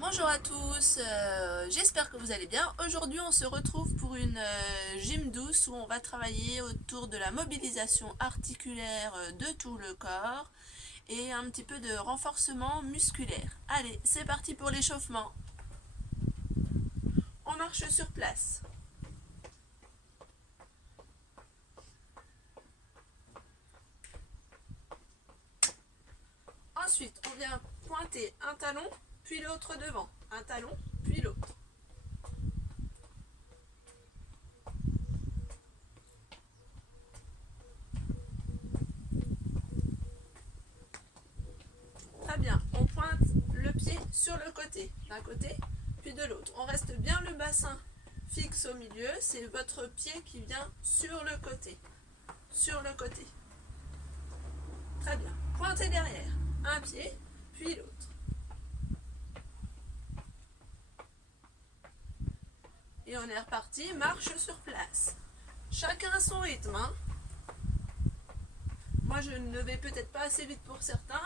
Bonjour à tous, j'espère que vous allez bien. Aujourd'hui on se retrouve pour une gym douce où on va travailler autour de la mobilisation articulaire de tout le corps et un petit peu de renforcement musculaire. Allez, c'est parti pour l'échauffement. On marche sur place. Ensuite, on vient pointer un talon, puis l'autre devant. Un talon, puis l'autre. Très bien, on pointe le pied sur le côté, d'un côté, puis de l'autre. On reste bien le bassin fixe au milieu, c'est votre pied qui vient sur le côté. Sur le côté. Très bien. Pointez derrière. Un pied, puis l'autre. Et on est reparti, marche sur place. Chacun à son rythme. Hein. Moi, je ne vais peut-être pas assez vite pour certains.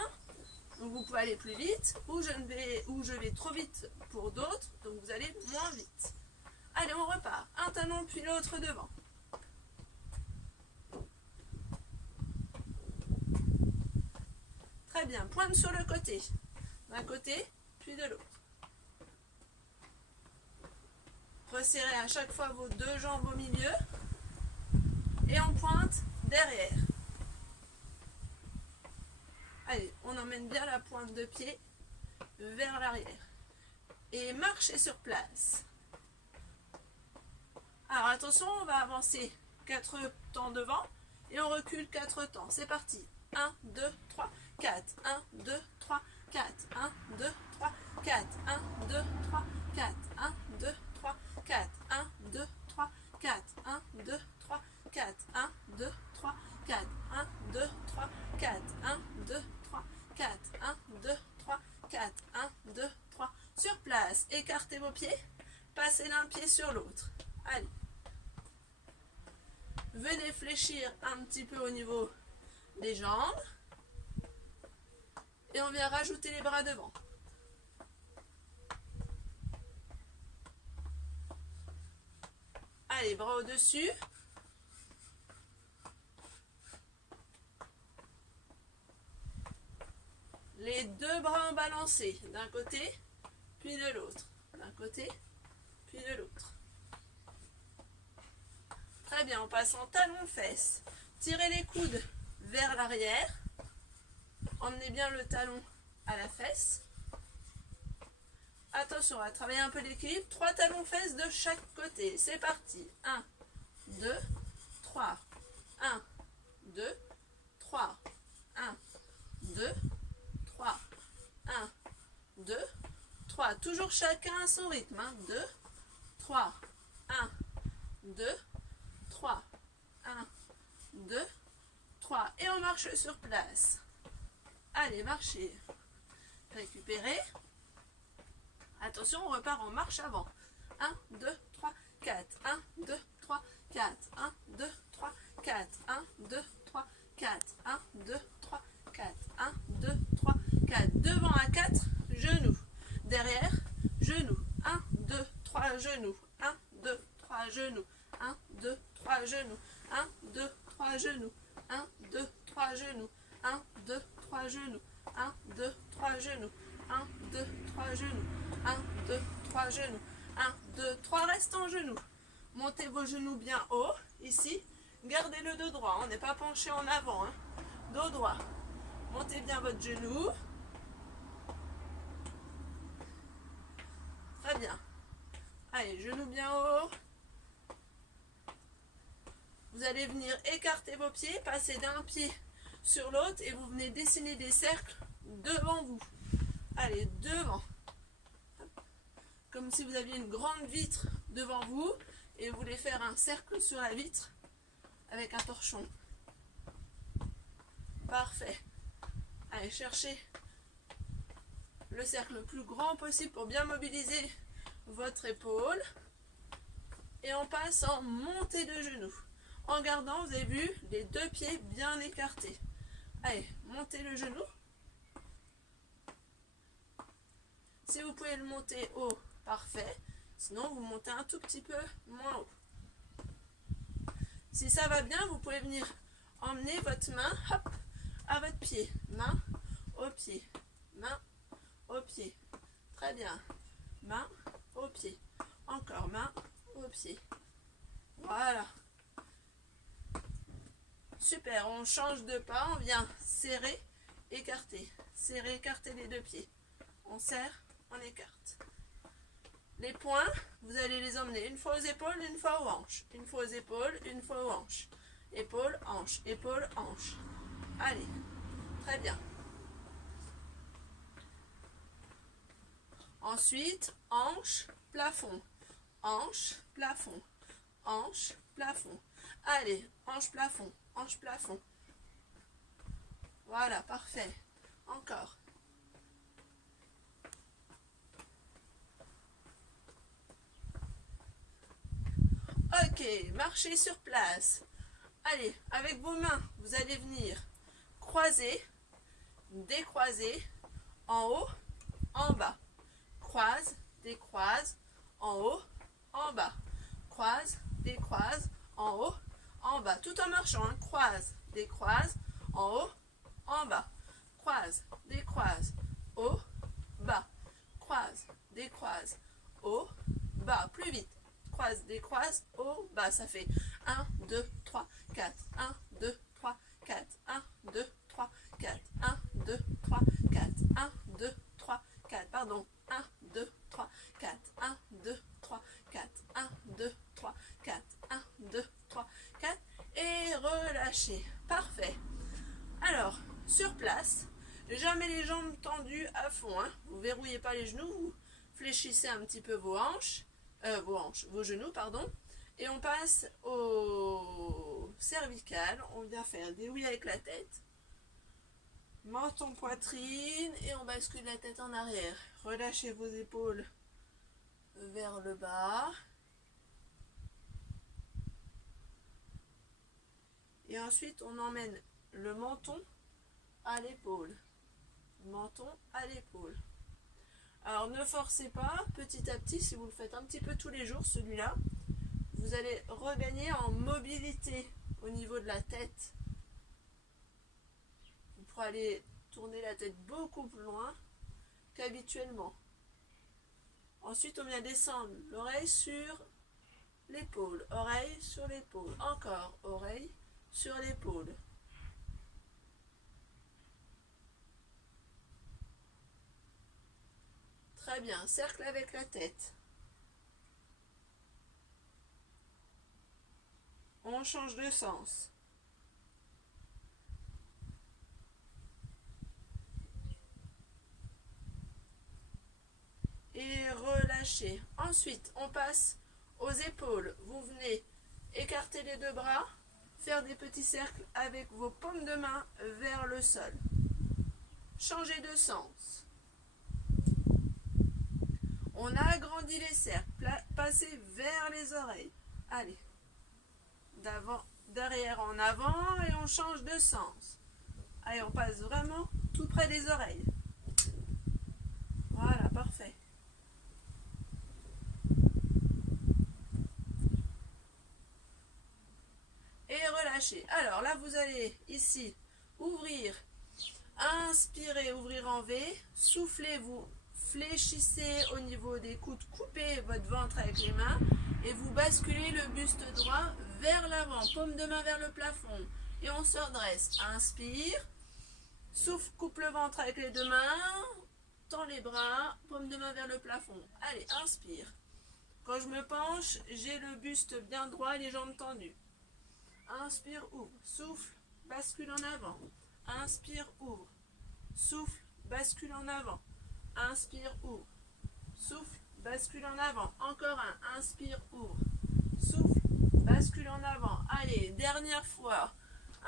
Donc vous pouvez aller plus vite. Ou je vais trop vite pour d'autres. Donc vous allez moins vite. Allez, on repart. Un talon, puis l'autre devant. Très bien. Pointe sur le côté. D'un côté, puis de l'autre. Resserrez à chaque fois vos deux jambes au milieu. Et on pointe derrière. Allez, on emmène bien la pointe de pied vers l'arrière. Et marchez sur place. Alors attention, on va avancer 4 temps devant et on recule 4 temps. C'est parti. 1, 2, 3, 4. 1, 2, 3, 4. 1, 2, 3, 4. 1, 2, 3, 4. 1, 2, 3, 4. 1, 2, 3, 4. 1, 2, 3, 4. 1, 2, 3, 4. 1, 2, 3, 4. 1, 2, 3, 4. 1, 2, 3, 4. 1, 2, 3. Sur place, écartez vos pieds. Passez d'un pied sur l'autre. Allez. Venez fléchir un petit peu au niveau des jambes. Et on vient rajouter les bras devant. Allez, bras au-dessus. Les deux bras en balancés, d'un côté, puis de l'autre. D'un côté, puis de l'autre. Très bien, on passe en talon-fesse. Tirez les coudes vers l'arrière. Emmenez bien le talon à la fesse. Attention, on va travailler un peu l'équilibre. 3 talons-fesses de chaque côté. C'est parti. 1, 2, 3. 1, 2, 3. 1, 2, 3. 1, 2, 3. Toujours chacun à son rythme. 2, 3. 1, 2, 3. 1, 2, 3. Et on marche sur place. Allez, marchez. Récupérez. Attention, on repart en marche avant. 1, 2, 3, 4. 1, 2, 3, 4. 1, 2, 3, 4. 1, 2, 3, 4. 1, 2, 3, 4. 1, 2, 3, 4. Devant à 4, genoux. Derrière, genoux. 1, 2, 3, genoux. 1, 2, 3, genoux. 1, 2, 3, genoux. 1, 2, 3, genoux. 1, 2, 3, genoux. 1, 2, 3 genoux. 1, 2, 3 genoux. 1, 2, 3 genoux. 1, 2, 3 genoux. 1, 2, 3, reste en genoux. Montez vos genoux bien haut, ici. Gardez le dos droit, on n'est pas penché en avant. Hein. Dos droit. Montez bien votre genou. Très bien. Allez, genoux bien haut. Vous allez venir écarter vos pieds, passer d'un pied sur l'autre et vous venez dessiner des cercles devant vous. Allez, devant. Comme si vous aviez une grande vitre devant vous et vous voulez faire un cercle sur la vitre avec un torchon. Parfait. Allez, cherchez le cercle le plus grand possible pour bien mobiliser votre épaule. Et on passe en montée de genoux. En gardant, vous avez vu, les deux pieds bien écartés. Allez, montez le genou. Si vous pouvez le monter haut, parfait. Sinon, vous montez un tout petit peu moins haut. Si ça va bien, vous pouvez venir emmener votre main, hop, à votre pied. Main au pied. Main au pied. Très bien. Main au pied. Encore main au pied. Voilà. Super, on change de pas, on vient serrer, écarter. Serrer, écarter les deux pieds. On serre, on écarte. Les poings, vous allez les emmener une fois aux épaules, une fois aux hanches. Une fois aux épaules, une fois aux hanches. Épaule, hanche, épaule, hanche. Allez, très bien. Ensuite, hanche, plafond. Hanche, plafond. Hanche, plafond. Allez, hanche, plafond. Hanche, plafond. Voilà, parfait. Encore. Ok, marchez sur place. Allez, avec vos mains, vous allez venir croiser, décroiser, en haut, en bas. Croise, décroise, en haut, en bas. Croise, décroise, en haut, en bas. Tout en marchant, hein. Croise, décroise, en haut, en bas. Croise, décroise, haut, bas. Croise, décroise, haut, bas. Plus vite. Croise, décroise, haut, bas. Ça fait 1, 2, 3, 4. 1, 2, 3, 4. 1, 2, 3, 4. 1, 2, 3, 4. 1, 2, 3, 4. Pardon. 1, 2, 3, 4. 1, 2, 3, 4. 1, 2, 3, 4. 1, 2, 3, 4. Et relâchez. Parfait. Alors, sur place, jamais les jambes tendues à fond. Hein. Vous verrouillez pas les genoux, vous fléchissez un petit peu vos genoux, pardon. Et on passe au cervical. On vient faire des oui avec la tête. Menton, poitrine. Et on bascule la tête en arrière. Relâchez vos épaules vers le bas. Et ensuite, on emmène le menton à l'épaule. Menton à l'épaule. Alors, ne forcez pas. Petit à petit, si vous le faites un petit peu tous les jours, celui-là, vous allez regagner en mobilité au niveau de la tête. Vous pourrez aller tourner la tête beaucoup plus loin qu'habituellement. Ensuite, on vient descendre l'oreille sur l'épaule. Oreille sur l'épaule. Encore, oreille sur l'épaule. Très bien, cercle avec la tête. On change de sens. Et relâchez. Ensuite, on passe aux épaules. Vous venez écarter les deux bras, faire des petits cercles avec vos paumes de main vers le sol. Changez de sens. On agrandit les cercles, passez vers les oreilles. Allez, d'avant, derrière en avant et on change de sens. Allez, on passe vraiment tout près des oreilles. Voilà, parfait. Et relâchez. Alors là, vous allez ici ouvrir, inspirez, ouvrir en V, soufflez, vous fléchissez au niveau des coudes, coupez votre ventre avec les mains et vous basculez le buste droit vers l'avant, paume de main vers le plafond et on se redresse. Inspire, souffle, coupe le ventre avec les deux mains, tend les bras, paume de main vers le plafond. Allez, inspire. Quand je me penche, j'ai le buste bien droit et les jambes tendues. Inspire, ouvre, souffle, bascule en avant. Inspire, ouvre, souffle, bascule en avant. Inspire, ouvre, souffle, bascule en avant. Encore un, inspire, ouvre, souffle, bascule en avant. Allez, dernière fois.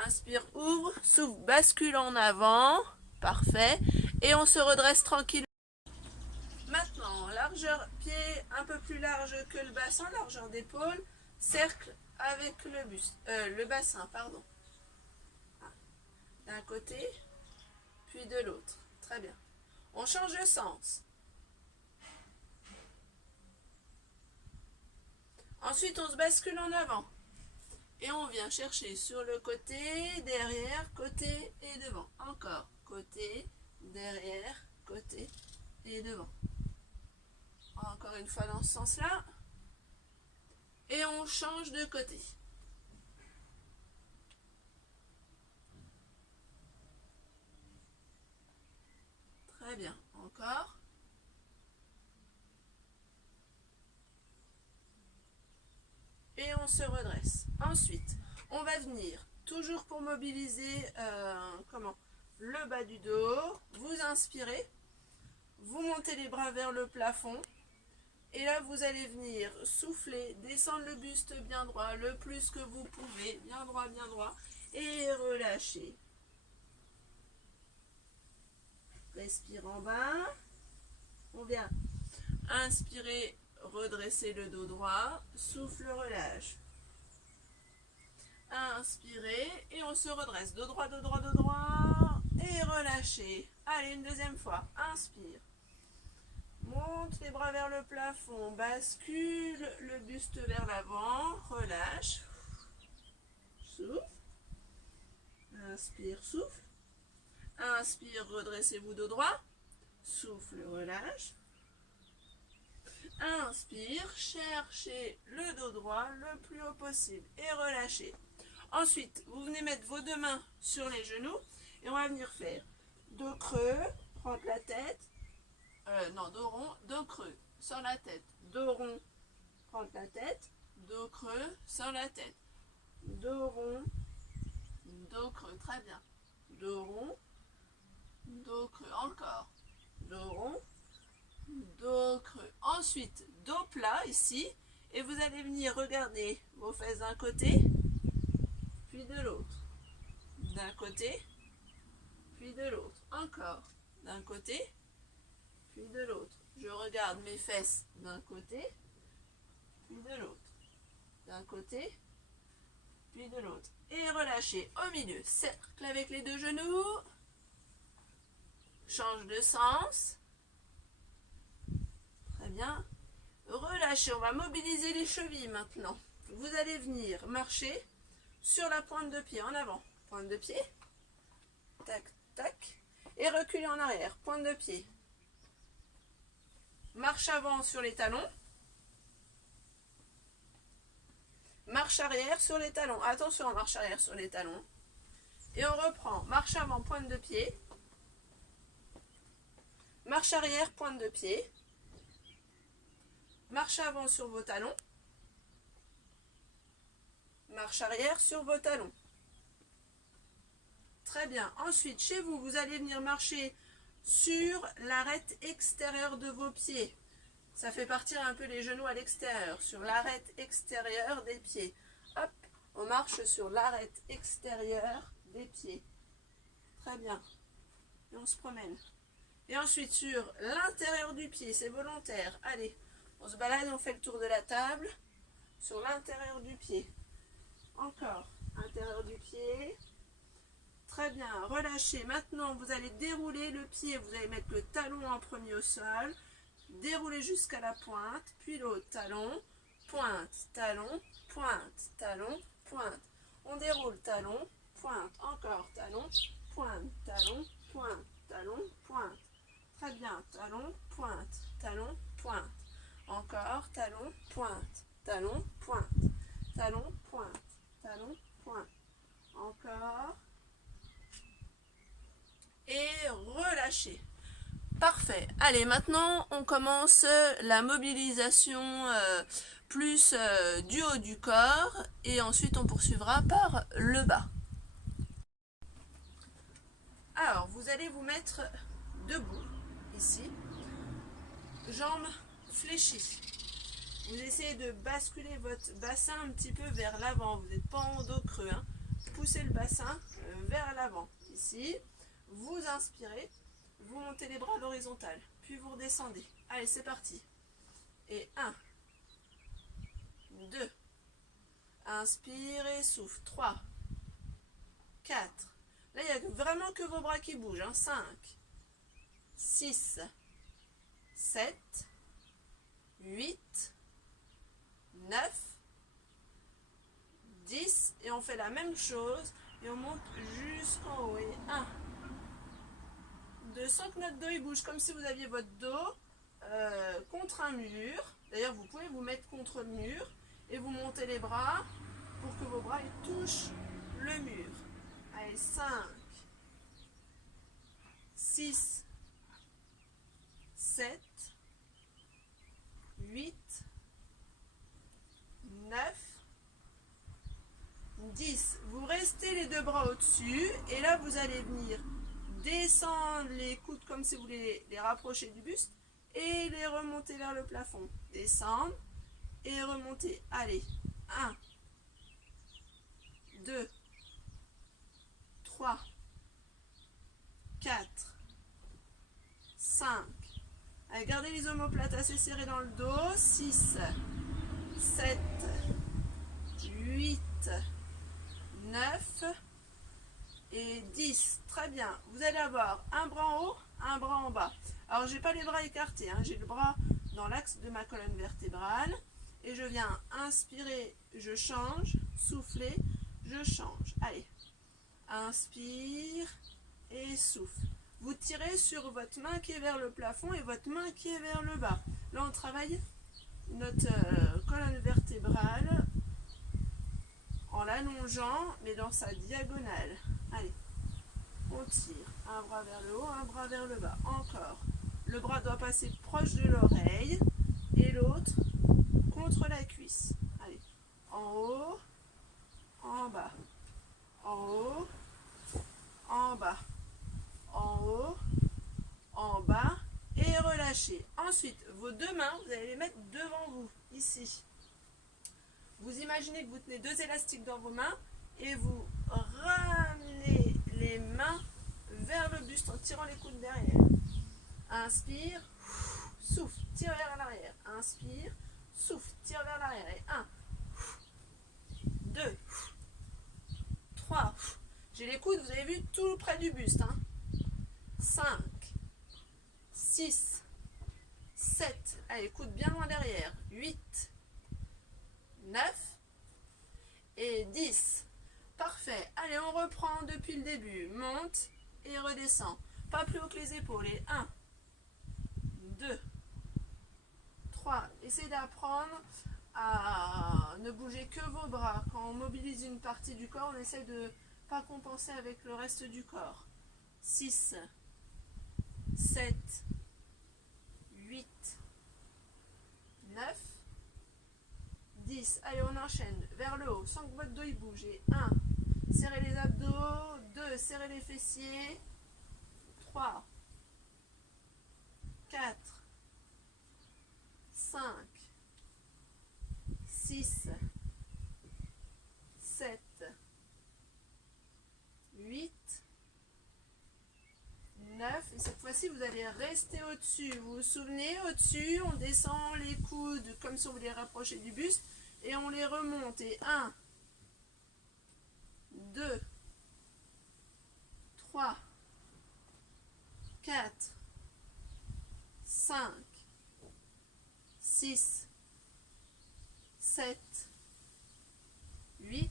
Inspire, ouvre, souffle, bascule en avant. Parfait. Et on se redresse tranquille. Maintenant, largeur pied un peu plus large que le bassin, largeur d'épaule, cercle avec le bassin, pardon. D'un côté, puis de l'autre. Très bien. On change de sens. Ensuite, on se bascule en avant. Et on vient chercher sur le côté, derrière, côté et devant. Encore. Côté, derrière, côté et devant. Encore une fois dans ce sens-là. Et on change de côté. Très bien. Encore. Et on se redresse. Ensuite, on va venir, toujours pour mobiliser le bas du dos, vous inspirez, vous montez les bras vers le plafond, et là vous allez venir souffler, descendre le buste bien droit, le plus que vous pouvez, bien droit, et relâcher. Respire en bas, on vient inspirer, redresser le dos droit, souffle, relâche. Inspirez et on se redresse. Dos droit, et relâchez. Allez, une deuxième fois. Inspire. Monte les bras vers le plafond, bascule le buste vers l'avant, relâche. Souffle. Inspire, souffle. Inspire, redressez-vous dos droit. Souffle, relâche. Inspire, cherchez le dos droit le plus haut possible et relâchez. Ensuite, vous venez mettre vos deux mains sur les genoux et on va venir faire dos creux, prendre la tête, dos rond, dos creux, sur la tête, dos rond, prendre la tête, dos creux, sur la tête, dos rond, dos creux, très bien, dos rond, dos creux, encore, dos rond, dos creux. Ensuite, dos plat ici. Et vous allez venir regarder vos fesses d'un côté, puis de l'autre. D'un côté, puis de l'autre. Encore. D'un côté, puis de l'autre. Je regarde mes fesses d'un côté, puis de l'autre. D'un côté, puis de l'autre. Et relâchez au milieu. Cercle avec les deux genoux. Change de sens. Très bien. Relâchez, on va mobiliser les chevilles maintenant. Vous allez venir marcher sur la pointe de pied, en avant. Pointe de pied. Tac, tac. Et reculer en arrière. Pointe de pied. Marche avant sur les talons. Marche arrière sur les talons. Attention, marche arrière sur les talons. Et on reprend. Marche avant, pointe de pied. Marche arrière, pointe de pied. Marche avant sur vos talons. Marche arrière sur vos talons. Très bien. Ensuite, chez vous, vous allez venir marcher sur l'arête extérieure de vos pieds. Ça fait partir un peu les genoux à l'extérieur. Sur l'arête extérieure des pieds. Hop, on marche sur l'arête extérieure des pieds. Très bien. Et on se promène. Et ensuite, sur l'intérieur du pied, c'est volontaire. Allez. On se balade, on fait le tour de la table sur l'intérieur du pied. Encore, intérieur du pied. Très bien, relâchez. Maintenant, vous allez dérouler le pied. Vous allez mettre le talon en premier au sol. Dérouler jusqu'à la pointe. Puis l'autre talon, pointe, talon, pointe, talon, pointe. On déroule talon, pointe. Encore talon, pointe, talon, pointe, talon, pointe. Très bien, talon, pointe, talon, pointe. Encore, talon, pointe, talon, pointe, talon, pointe, talon, pointe. Encore. Et relâchez. Parfait. Allez, maintenant, on commence la mobilisation plus du haut du corps. Et ensuite, on poursuivra par le bas. Alors, vous allez vous mettre debout, ici. Jambes fléchis. Vous essayez de basculer votre bassin un petit peu vers l'avant. Vous n'êtes pas en dos creux. Hein. Poussez le bassin vers l'avant. Ici, vous inspirez. Vous montez les bras à l'horizontale. Puis vous redescendez. Allez, c'est parti. Et 1, 2. Inspirez, souffle. 3, 4. Là, il n'y a vraiment que vos bras qui bougent. Hein. 5, 6, 7, 8, 9, 10, et on fait la même chose, et on monte jusqu'en haut, et 1, 2, sans que notre dos il bouge, comme si vous aviez votre dos contre un mur. D'ailleurs, vous pouvez vous mettre contre le mur, et vous montez les bras, pour que vos bras ils touchent le mur. Allez, 5, 6, 7, 8, 9, 10. Vous restez les deux bras au-dessus et là vous allez venir descendre les coudes comme si vous voulez les rapprocher du buste et les remonter vers le plafond. Descendre et remonter. Allez, 1, 2, 3, 4, 5. Allez, gardez les omoplates assez serrés dans le dos. 6, 7, 8, 9 et 10. Très bien. Vous allez avoir un bras en haut, un bras en bas. Alors, j'ai pas les bras écartés. Hein. J'ai le bras dans l'axe de ma colonne vertébrale. Et je viens inspirer, je change. Souffler, je change. Allez. Inspire et souffle. Vous tirez sur votre main qui est vers le plafond et votre main qui est vers le bas. Là, on travaille notre colonne vertébrale en l'allongeant, mais dans sa diagonale. Allez, on tire. Un bras vers le haut, un bras vers le bas. Encore. Le bras doit passer proche de l'oreille et l'autre contre la cuisse. Allez, en haut, en bas. En haut, en bas. En haut, en bas et relâchez. Ensuite, vos deux mains, vous allez les mettre devant vous, ici. Vous imaginez que vous tenez deux élastiques dans vos mains et vous ramenez les mains vers le buste en tirant les coudes derrière. Inspire, souffle, tire vers l'arrière. Inspire, souffle, tire vers l'arrière. Et 1, 2, 3. J'ai les coudes, vous avez vu, tout près du buste. 5, 6, 7. Allez, coudes bien loin derrière. 8, 9 et 10. Parfait. Allez, on reprend depuis le début. Monte et redescend. Pas plus haut que les épaules. Et 1, 2, 3. Essayez d'apprendre à ne bouger que vos bras. Quand on mobilise une partie du corps, on essaie de ne pas compenser avec le reste du corps. 6, 7, 8, 9, 10. Allez, on enchaîne vers le haut sans que votre dos il bouge. Et 1, serrez les abdos. 2, serrez les fessiers. 3, 4, 5, 6, 7, 8, 9. Et cette fois-ci, vous allez rester au-dessus. Vous vous souvenez, au-dessus, on descend les coudes comme si on voulait rapprocher du buste. Et on les remonte. Et 1, 2, 3, 4, 5, 6, 7, 8,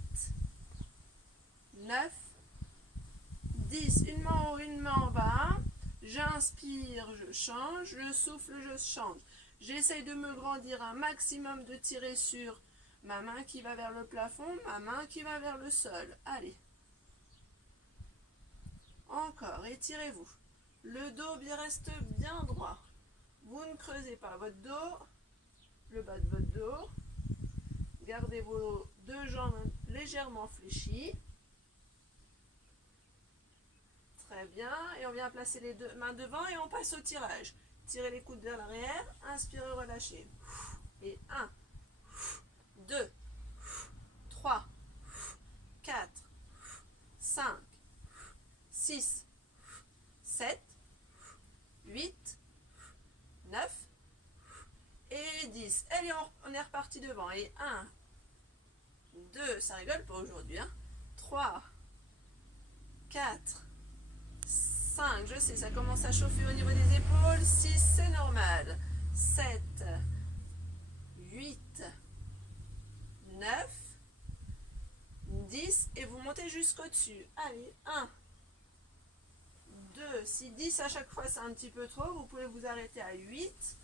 9, 10. Une main en haut, une main en bas. J'inspire, je change. Je souffle, je change. J'essaye de me grandir un maximum, de tirer sur ma main qui va vers le plafond, ma main qui va vers le sol. Allez. Encore, étirez-vous. Le dos reste bien droit. Vous ne creusez pas votre dos, le bas de votre dos. Gardez vos deux jambes légèrement fléchies. Très bien. Et on vient placer les deux mains devant et on passe au tirage. Tirez les coudes vers l'arrière. Inspirez, relâchez. Et 1, 2, 3, 4, 5, 6, 7, 8, 9 et 10. Allez, on est reparti devant. Et 1, 2, ça rigole pas aujourd'hui. 3, 4, 5, je sais, ça commence à chauffer au niveau des épaules. 6, c'est normal. 7, 8, 9 10 et vous montez jusqu'au-dessus. Allez, 1, 2, si 10 à chaque fois c'est un petit peu trop, vous pouvez vous arrêter à 8.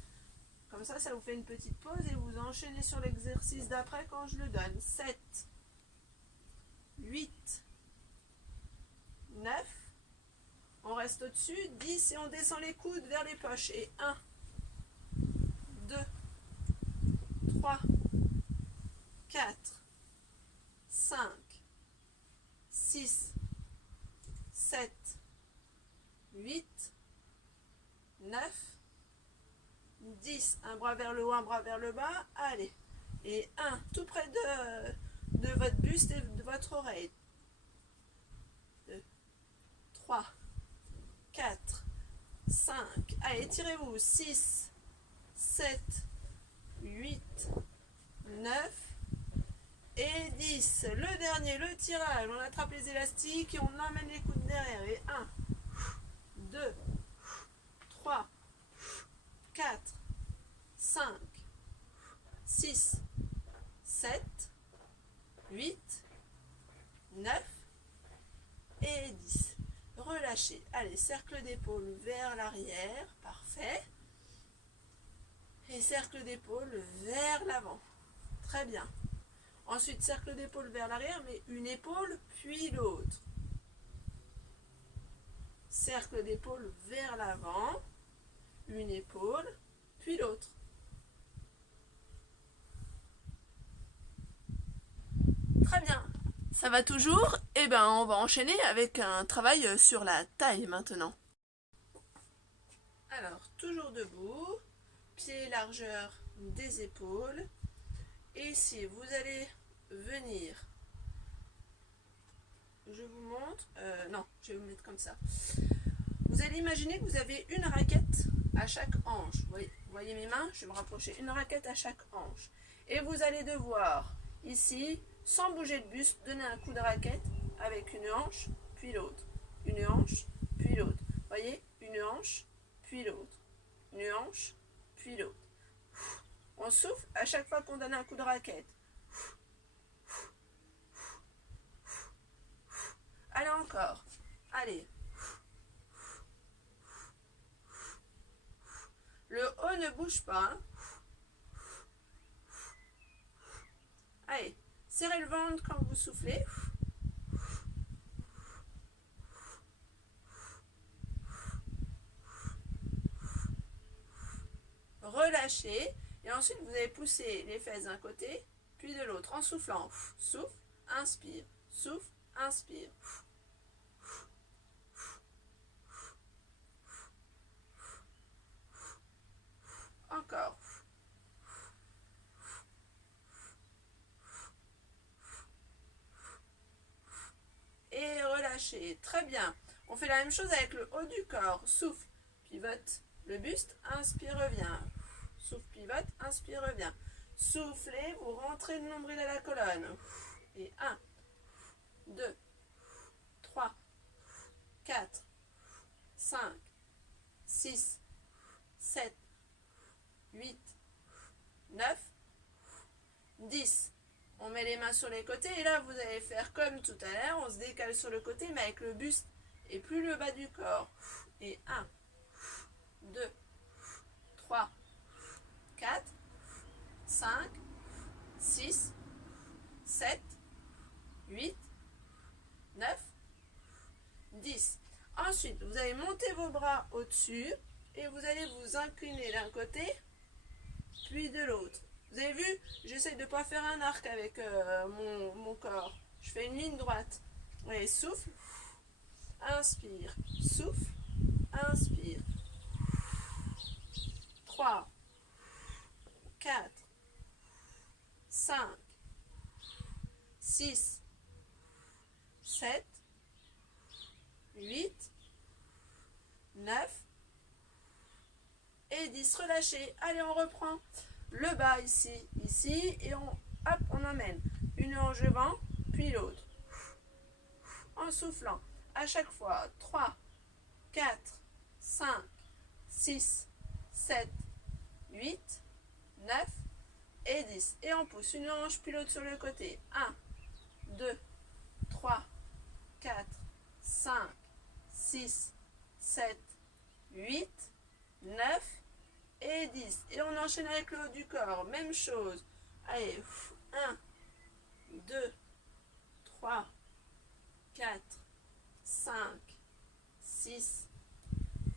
Comme ça vous fait une petite pause et vous enchaînez sur l'exercice d'après quand je le donne. 7, 8, 9, on reste au-dessus, 10 et on descend les coudes vers les poches. Et 1, 2, 3, 4, 5, 6, 7, 8, 9, 10. Un bras vers le haut, un bras vers le bas. Allez. Et 1, tout près de votre buste et de votre oreille. 2, 3, 4, 5. Allez, tirez-vous. 6, 7, 8, 9 et 10. Le dernier, le tirage. On attrape les élastiques et on emmène les coudes derrière. Et 1, 2, 3, 4, 5, 6, 7, 8, 9 et 10. Relâchez. Allez, cercle d'épaule vers l'arrière. Parfait. Et cercle d'épaule vers l'avant. Très bien. Ensuite, cercle d'épaule vers l'arrière, mais une épaule puis l'autre. Cercle d'épaule vers l'avant, une épaule puis l'autre. Très bien. Ça va toujours? Eh bien, on va enchaîner avec un travail sur la taille maintenant. Alors, toujours debout, pied largeur des épaules. Et ici, vous allez venir. Je vous montre. Non, je vais vous mettre comme ça. Vous allez imaginer que vous avez une raquette à chaque hanche. Vous voyez mes mains? Je vais me rapprocher. Une raquette à chaque hanche. Et vous allez devoir, ici, sans bouger le buste, donner un coup de raquette avec une hanche, puis l'autre. Une hanche, puis l'autre. Vous voyez? Une hanche, puis l'autre. Une hanche, puis l'autre. On souffle à chaque fois qu'on donne un coup de raquette. Allez encore. Allez. Le haut ne bouge pas. Hein. Allez. Serrez le ventre quand vous soufflez. Relâchez. Et ensuite, vous allez pousser les fesses d'un côté, puis de l'autre, en soufflant. Souffle, inspire. Souffle, inspire. Encore. Et relâchez. Très bien. On fait la même chose avec le haut du corps. Souffle, pivote le buste, inspire, revient. Souffle, pivote, inspire, revient. Soufflez, vous rentrez le nombril à la colonne. Et 1, 2, 3, 4, 5, 6, 7, 8, 9, 10. On met les mains sur les côtés et là vous allez faire comme tout à l'heure. On se décale sur le côté mais avec le buste et plus le bas du corps. Et 1, 2, 3, 4, 5, 6, 7, 8, 9, 10. Ensuite, vous allez monter vos bras au-dessus et vous allez vous incliner d'un côté puis de l'autre. Vous avez vu, j'essaie de ne pas faire un arc avec mon corps. Je fais une ligne droite. Allez, souffle, inspire, souffle, inspire. 3, 4, 5, 6, 7, 8, 9 et 10. Relâchez. Allez, on reprend le bas ici, et on emmène une hanche devant, puis l'autre. En soufflant. À chaque fois, 3, 4, 5, 6, 7, 8, 9 et 10. Et on pousse une hanche, puis l'autre sur le côté. 1, 2, 3, 4, 5, 6, 7, 8, 9 et 10. Et on enchaîne avec le haut du corps. Même chose. Allez, 1, 2, 3, 4, 5, 6,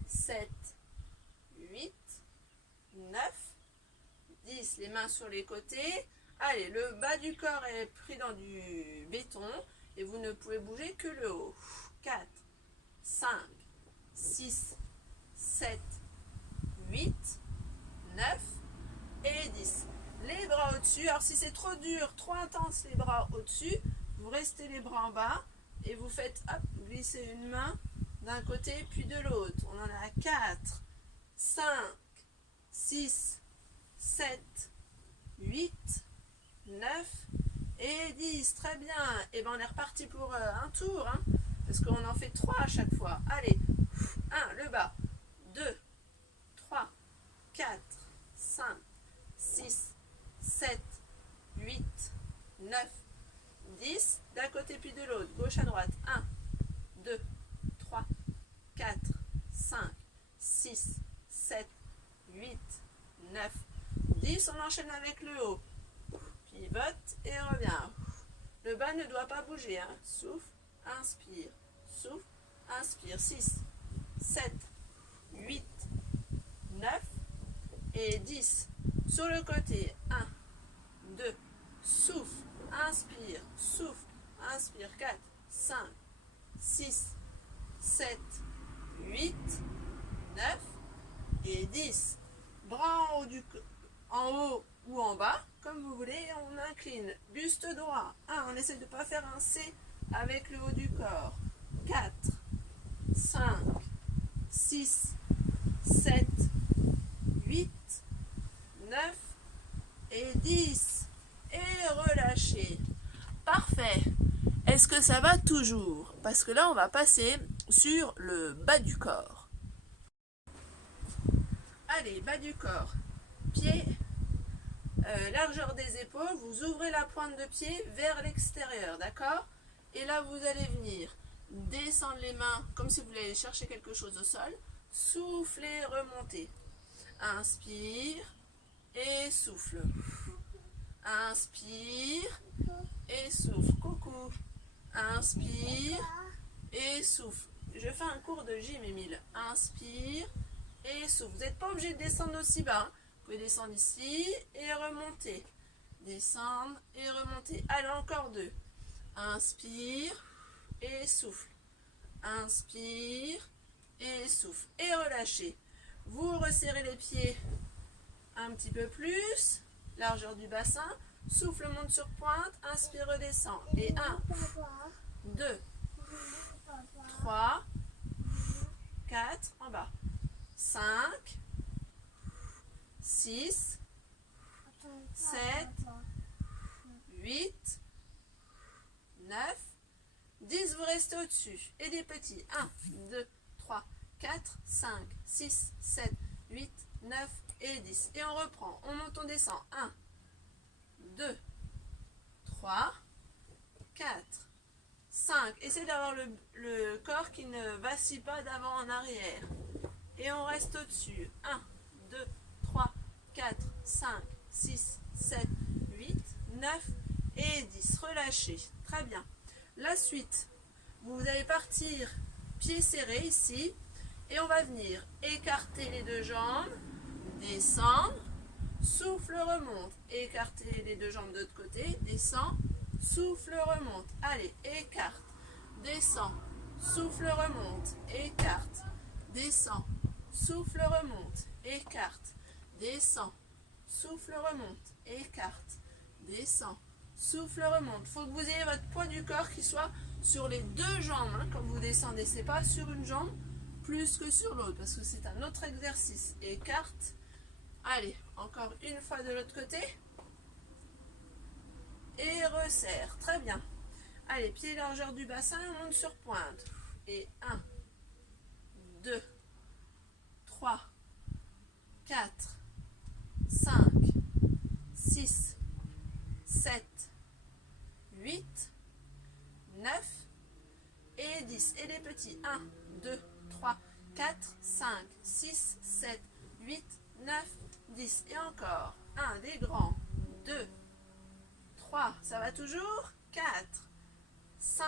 7, 8, 9, 10. Les mains sur les côtés. Allez, le bas du corps est pris dans du béton et vous ne pouvez bouger que le haut. 4, 5, 6, 7, 8, 9 et 10. Les bras au-dessus. Alors si c'est trop dur, trop intense les bras au-dessus, vous restez les bras en bas et vous faites hop, glisser une main d'un côté puis de l'autre. On en a 4, 5, 6, 7, 8, 9 et 10. Très bien. Et bien on est reparti pour un tour. Hein, parce qu'on en fait 3 à chaque fois. Allez. 1, le bas. 2, 3, 4, 5, 6, 7, 8, 9, 10. D'un côté puis de l'autre. Gauche à droite. 1, 2, 3, 4, 5, 6, 7, 8, 9, 10. On enchaîne avec le haut. Pivote et revient. Le bas ne doit pas bouger. Hein. Souffle, inspire. Souffle, inspire. 6, 7, 8, 9 et 10. Sur le côté. 1, 2, souffle, inspire, souffle, inspire. 4, 5, 6, 7, 8, 9 et 10. Bras en haut ou en bas, comme vous voulez, on incline. Buste droit. 1, on essaie de ne pas faire un C avec le haut du corps. 4, 5, 6, 7, 8, 9 et 10. Et relâchez. Parfait. Est-ce que ça va toujours? Parce que là, on va passer sur le bas du corps. Allez, bas du corps. Pied, largeur des épaules. Vous ouvrez la pointe de pied vers l'extérieur, d'accord? Et là, vous allez venir descendre les mains comme si vous voulez aller chercher quelque chose au sol. Soufflez, remontez. Inspire et souffle. Inspire et souffle. Coucou. Inspire et souffle. Je fais un cours de gym, Émile. Inspire et souffle. Vous n'êtes pas obligé de descendre aussi bas. Hein. Vous pouvez descendre ici et remonter. Descendre et remonter. Allez, encore 2. Inspire et souffle. Inspire et souffle. Et relâchez. Vous resserrez les pieds un petit peu plus. Largeur du bassin. Souffle, monte sur pointe. Inspire, redescend. Et 1, 2, 3, 4, en bas. 5, 6, 7, 8, 9, 10. Vous restez au-dessus. Et des petits. 1, 2, 3, 4, 5, 6, 7, 8, 9 et 10. Et on reprend. On monte, on descend. 1, 2, 3, 4, 5. Essayez d'avoir le corps qui ne vacille pas d'avant en arrière. Et on reste au-dessus. 1, 2, 3, 4, 5, 6, 7, 8, 9 et 10. Relâchez. Très bien. La suite, vous allez partir pieds serrés ici. Et on va venir écarter les deux jambes, descendre, souffle, remonte. Écarter les deux jambes de l'autre côté, descend, souffle, remonte. Allez, écarte, descend, souffle, remonte, écarte, descend, souffle, remonte, écarte, descend, souffle, remonte, écarte, descend, souffle, remonte. Il faut que vous ayez votre poids du corps qui soit sur les deux jambes. Hein, quand vous descendez, c'est pas sur une jambe plus que sur l'autre, parce que c'est un autre exercice. Écarte. Allez, encore une fois de l'autre côté. Et resserre. Très bien. Allez, pied largeur du bassin, on monte sur pointe. Et 1, 2, 3, 4, 5, 6, 7, 8, 9 et les petits. 1, 2, 3, 4, 5, 6, 7, 8, 9, 10. Et encore. 1, des grands. 2, 3, ça va toujours. 4, 5,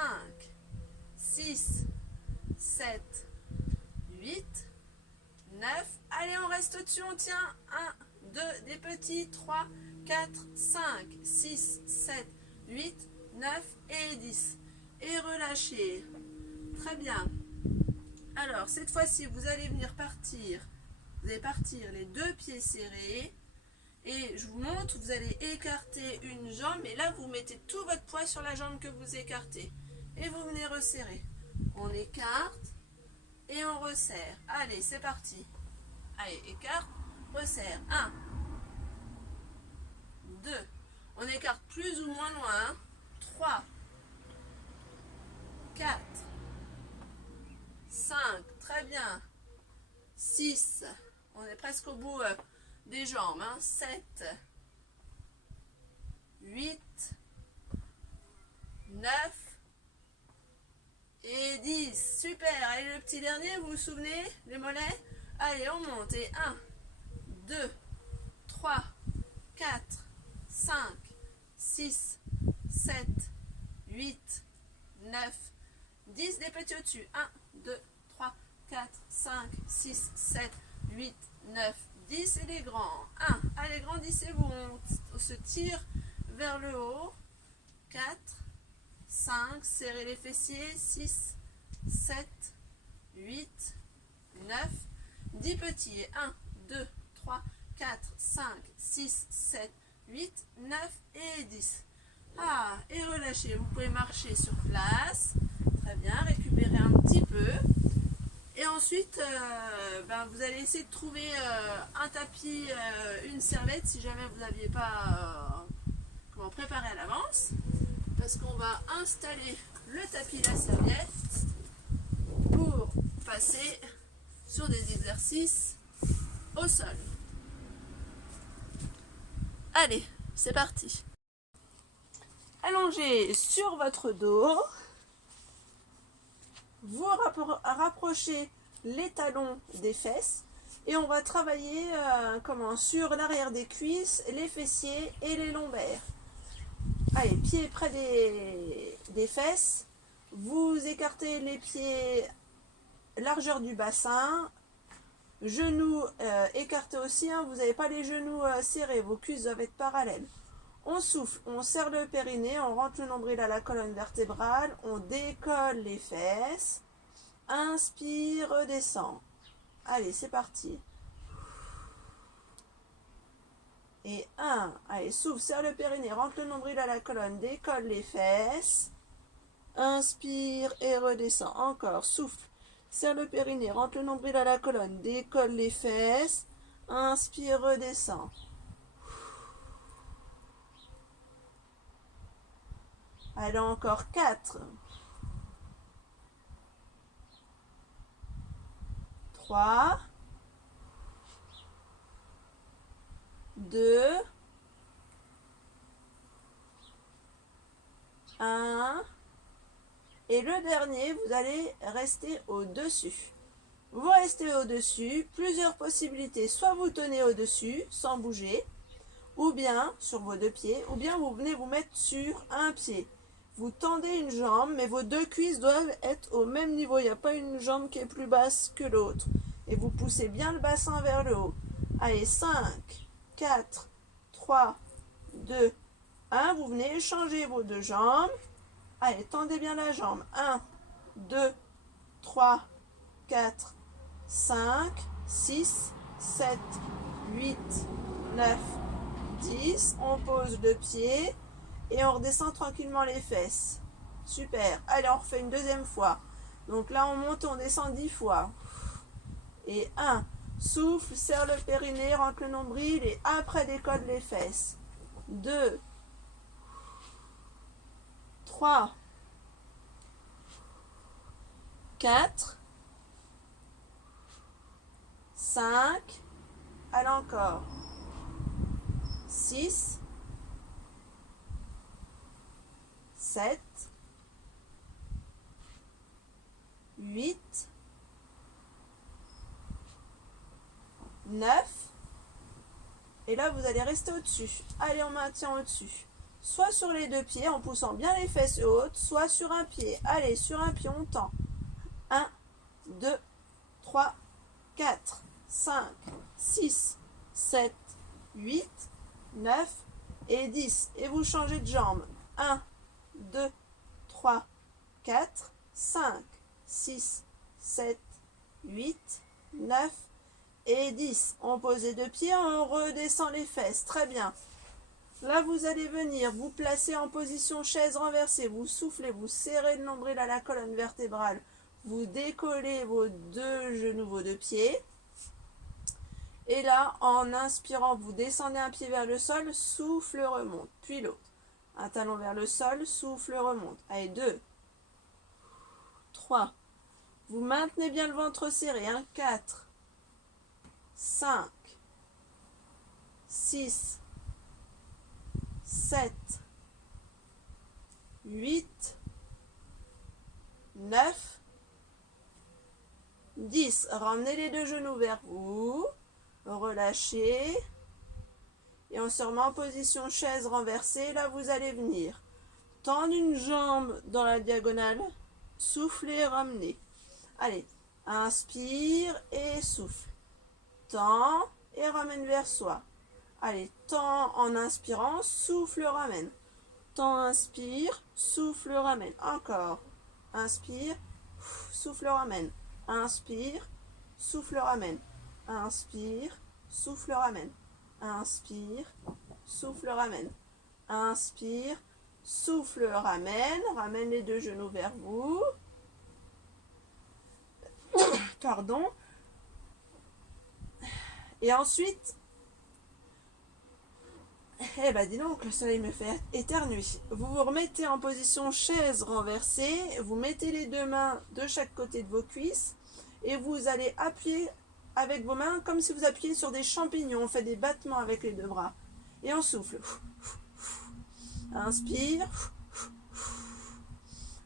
6, 7, 8, 9. Allez, on reste au-dessus, on tient. 1, 2, des petits. 3, 4, 5, 6, 7, 8, 9 et 10. Et relâchez. Très bien. Alors, cette fois-ci, vous allez venir partir. Vous allez partir les deux pieds serrés. Et je vous montre, vous allez écarter une jambe. Et là, vous mettez tout votre poids sur la jambe que vous écartez. Et vous venez resserrer. On écarte et on resserre. Allez, c'est parti. Allez, écarte, resserre. 1, 2. On écarte plus ou moins loin. 3, 4, 5, très bien. 6, on est presque au bout des jambes. 7, 8, 9 et 10. Super. Allez, le petit dernier, vous vous souvenez, les mollets? Allez, on monte. Et 1, 2, 3, 4, 5, 6, 7, 8, 9, 10. Des petits au-dessus. 1, 2, 3, 4, 5, 6, 7, 8, 9, 10. Et les grands. 1. Allez, grandissez-vous. On se tire vers le haut. 4, 5. Serrez les fessiers. 6, 7, 8, 9, 10 petits. 1, 2, 3, 4, 5, 6, 7, 8, 9 et 10. Ah, et relâchez. Vous pouvez marcher sur place. Très bien. Récupérez un petit peu. Et ensuite, vous allez essayer de trouver un tapis, une serviette, si jamais vous n'aviez pas préparé à l'avance. Parce qu'on va installer le tapis et la serviette pour passer sur des exercices au sol. Allez, c'est parti. Allongez sur votre dos. Vous rapprochez les talons des fesses et on va travailler sur l'arrière des cuisses, les fessiers et les lombaires. Allez, pieds près des fesses. Vous écartez les pieds largeur du bassin. Genoux écartés aussi. Vous n'avez pas les genoux serrés. Vos cuisses doivent être parallèles. On souffle, on serre le périnée, on rentre le nombril à la colonne vertébrale, on décolle les fesses. Inspire, redescend. Allez, c'est parti. Et 1. Allez, souffle, serre le périnée, rentre le nombril à la colonne, décolle les fesses. Inspire et redescend. Encore, souffle, serre le périnée, rentre le nombril à la colonne, décolle les fesses. Inspire, redescend. Allez, encore 4. 3. 2. 1. Et le dernier, vous allez rester au-dessus. Vous restez au-dessus, plusieurs possibilités. Soit vous tenez au-dessus, sans bouger, ou bien sur vos deux pieds, ou bien vous venez vous mettre sur un pied. Vous tendez une jambe, mais vos deux cuisses doivent être au même niveau. Il n'y a pas une jambe qui est plus basse que l'autre. Et vous poussez bien le bassin vers le haut. Allez, 5, 4, 3, 2, 1. Vous venez échanger vos deux jambes. Allez, tendez bien la jambe. 1, 2, 3, 4, 5, 6, 7, 8, 9, 10. On pose le pied. Et on redescend tranquillement les fesses. Super. Allez, on refait une deuxième fois. Donc là, on monte, on descend 10 fois. Et 1. Souffle, serre le périnée, rentre le nombril et après décolle les fesses. 2. 3. 4. 5. Allez encore. 6. 7, 8, 9. Et là, vous allez rester au-dessus. Allez, on maintient au-dessus. Soit sur les deux pieds en poussant bien les fesses hautes, soit sur un pied. Allez, sur un pied, on tend. 1, 2, 3, 4, 5, 6, 7, 8, 9 et 10. Et vous changez de jambe. 1, 2, 3, 4, 5, 6, 7, 8, 9 et 10. On pose les deux pieds, on redescend les fesses. Très bien. Là, vous allez venir vous placer en position chaise renversée. Vous soufflez, vous serrez le nombril à la colonne vertébrale. Vous décollez vos deux genoux, vos deux pieds. Et là, en inspirant, vous descendez un pied vers le sol, souffle, remonte. Puis l'autre. Un talon vers le sol, souffle, remonte. Allez, 2, 3. Vous maintenez bien le ventre serré. 4, 5, 6, 7, 8, 9, 10. Ramenez les deux genoux vers vous. Relâchez. Et on se remet en position chaise renversée. Là, vous allez venir tendre une jambe dans la diagonale. Soufflez, ramenez. Allez, inspire et souffle. Tends et ramène vers soi. Allez, tends en inspirant, souffle, ramène. Tends, inspire, souffle, ramène. Encore. Inspire, souffle, ramène. Inspire, souffle, ramène. Inspire, souffle, ramène. Inspire, souffle, ramène. Inspire, souffle, ramène. Ramène les deux genoux vers vous. Pardon. Et ensuite, eh ben dis donc, le soleil me fait éternuer. Vous vous remettez en position chaise renversée. Vous mettez les deux mains de chaque côté de vos cuisses. Et vous allez appuyer avec vos mains comme si vous appuyez sur des champignons. On fait des battements avec les deux bras. Et on souffle. Inspire.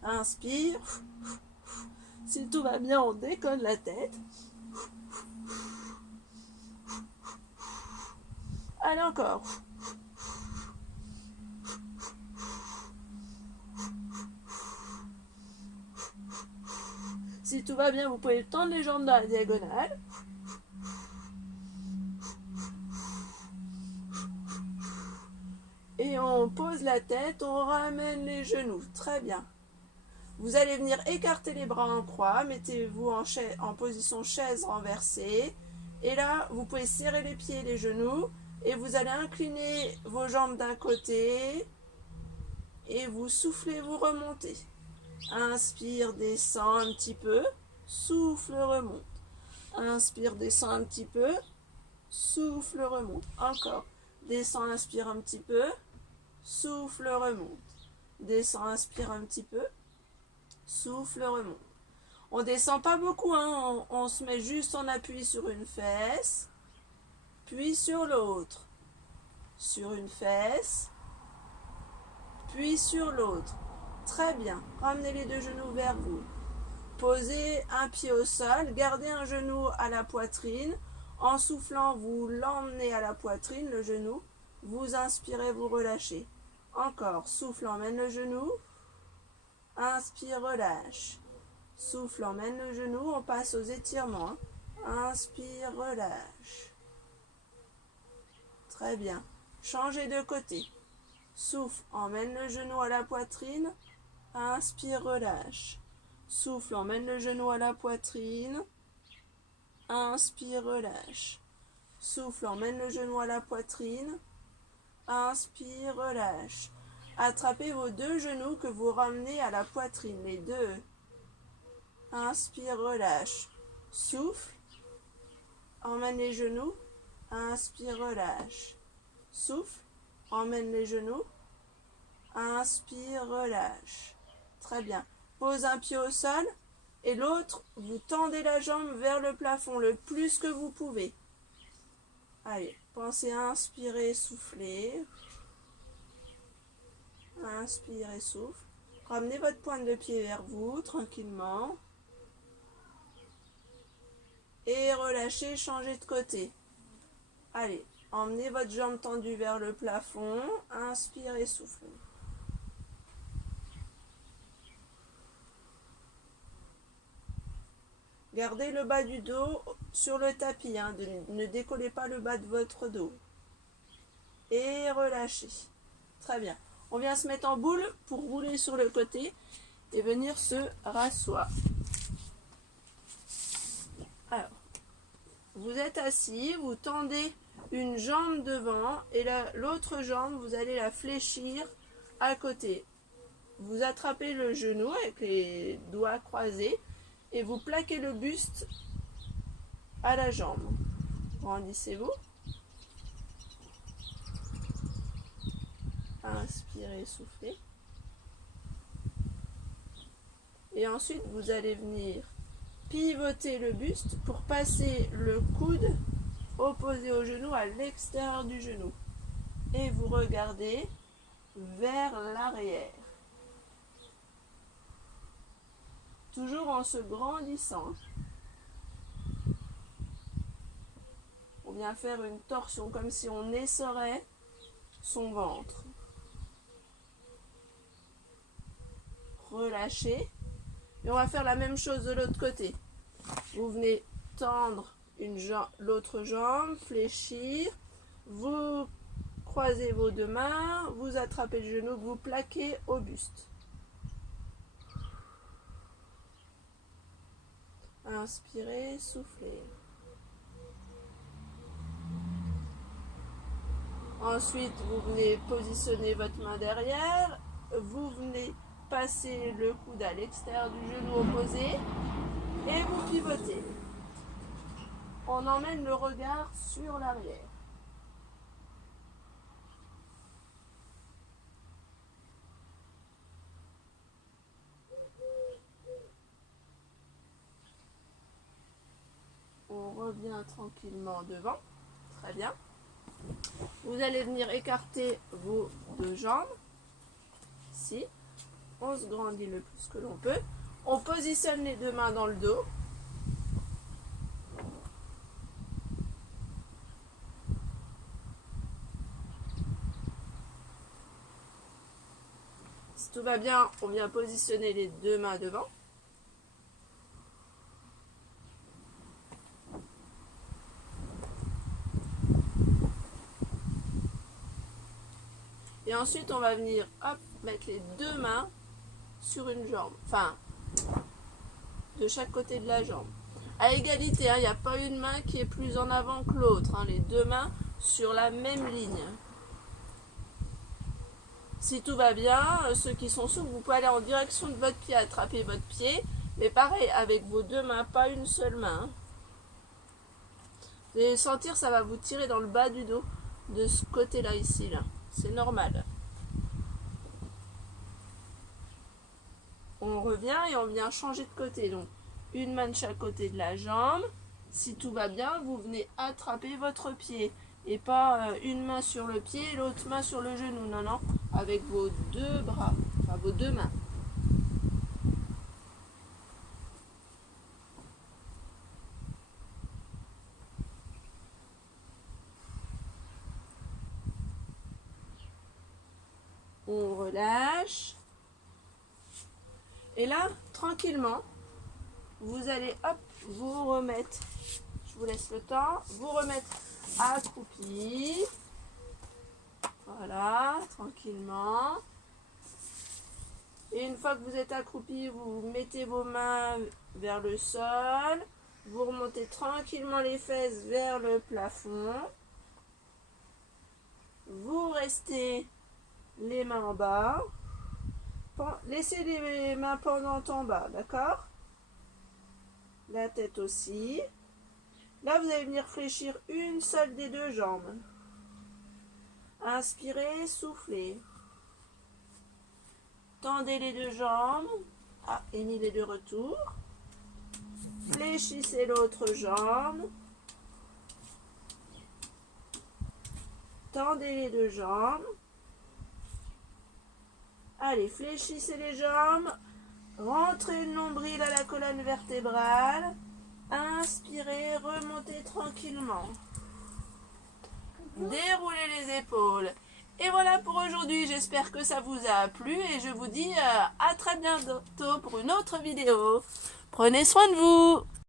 Inspire. Si tout va bien, on décolle la tête. Allez, encore. Si tout va bien, vous pouvez tendre les jambes dans la diagonale. Et on pose la tête, on ramène les genoux. Très bien. Vous allez venir écarter les bras en croix. Mettez-vous en position chaise renversée. Et là, vous pouvez serrer les pieds et les genoux. Et vous allez incliner vos jambes d'un côté. Et vous soufflez, vous remontez. Inspire, descend un petit peu. Souffle, remonte. Inspire, descend un petit peu. Souffle, remonte. Encore. Descend, inspire un petit peu. Souffle, remonte. Descend, inspire un petit peu. Souffle, remonte. On descend pas beaucoup, hein. On se met juste en appui sur une fesse. Puis sur l'autre. Sur une fesse. Puis sur l'autre. Très bien. Ramenez les deux genoux vers vous. Posez un pied au sol. Gardez un genou à la poitrine. En soufflant, vous l'emmenez à la poitrine, le genou. Vous inspirez, vous relâchez. Encore. Souffle, emmène le genou. Inspire, relâche. Souffle, emmène le genou. On passe aux étirements. Inspire, relâche. Très bien. Changez de côté. Souffle, emmène le genou à la poitrine. Inspire, relâche. Souffle, emmène le genou à la poitrine. Inspire, relâche. Souffle, emmène le genou à la poitrine. Inspire, relâche. Attrapez vos deux genoux que vous ramenez à la poitrine, les deux. Inspire, relâche. Souffle. Emmène les genoux. Inspire, relâche. Souffle. Emmène les genoux. Inspire, relâche. Très bien. Pose un pied au sol et l'autre, vous tendez la jambe vers le plafond le plus que vous pouvez. Allez, pensez à inspirer, souffler. Inspire et souffle. Ramenez votre pointe de pied vers vous tranquillement. relâchez, changez de côté. Allez, emmenez votre jambe tendue vers le plafond. Inspirez, soufflez. Gardez le bas du dos sur le tapis. Hein. Ne décollez pas le bas de votre dos. Et relâchez. Très bien. On vient se mettre en boule pour rouler sur le côté et venir se rasseoir. Alors, vous êtes assis, vous tendez une jambe devant et l'autre jambe, vous allez la fléchir à côté. Vous attrapez le genou avec les doigts croisés et vous plaquez le buste à la jambe. Grandissez-vous. Inspirez, soufflez. Et ensuite, vous allez venir pivoter le buste pour passer le coude opposé au genou à l'extérieur du genou. Et vous regardez vers l'arrière. Toujours en se grandissant. On vient faire une torsion comme si on essorait son ventre. Relâchez. Et on va faire la même chose de l'autre côté. Vous venez tendre l'autre jambe, fléchir. Vous croisez vos deux mains, vous attrapez le genou, vous plaquez au buste. Inspirez, soufflez. Ensuite, vous venez positionner votre main derrière. Vous venez passer le coude à l'extérieur du genou opposé et vous pivotez. On emmène le regard sur l'arrière. On revient tranquillement devant. Très bien. Vous allez venir écarter vos deux jambes. Ici. On se grandit le plus que l'on peut. On positionne les deux mains dans le dos. Si tout va bien, on vient positionner les deux mains devant. Et ensuite, on va venir mettre les deux mains sur une jambe. Enfin, de chaque côté de la jambe. À égalité, il n'y a pas une main qui est plus en avant que l'autre. Les deux mains sur la même ligne. Si tout va bien, ceux qui sont souples, vous pouvez aller en direction de votre pied, attraper votre pied. Mais pareil, avec vos deux mains, pas une seule main. Vous allez sentir, ça va vous tirer dans le bas du dos. De ce côté-là, ici, là. C'est normal. On revient et on vient changer de côté. Donc, une main de chaque côté de la jambe. Si tout va bien, vous venez attraper votre pied. Et pas une main sur le pied et l'autre main sur le genou. Non, non. Avec vos deux bras. Enfin, vos deux mains. On relâche. Et là, tranquillement, vous allez, vous remettre, je vous laisse le temps, vous remettre accroupi. Voilà, tranquillement. Et une fois que vous êtes accroupi, vous mettez vos mains vers le sol. Vous remontez tranquillement les fesses vers le plafond. Vous restez les mains en bas. Laissez les mains pendantes en bas, d'accord? La tête aussi. Là, vous allez venir fléchir une seule des deux jambes. Inspirez, soufflez. Tendez les deux jambes. Émilez de retour. Fléchissez l'autre jambe. Tendez les deux jambes. Allez, fléchissez les jambes. Rentrez le nombril à la colonne vertébrale. Inspirez, remontez. remontez tranquillement. Déroulez les épaules. Et voilà pour aujourd'hui, j'espère que ça vous a plu et je vous dis à très bientôt pour une autre vidéo. Prenez soin de vous.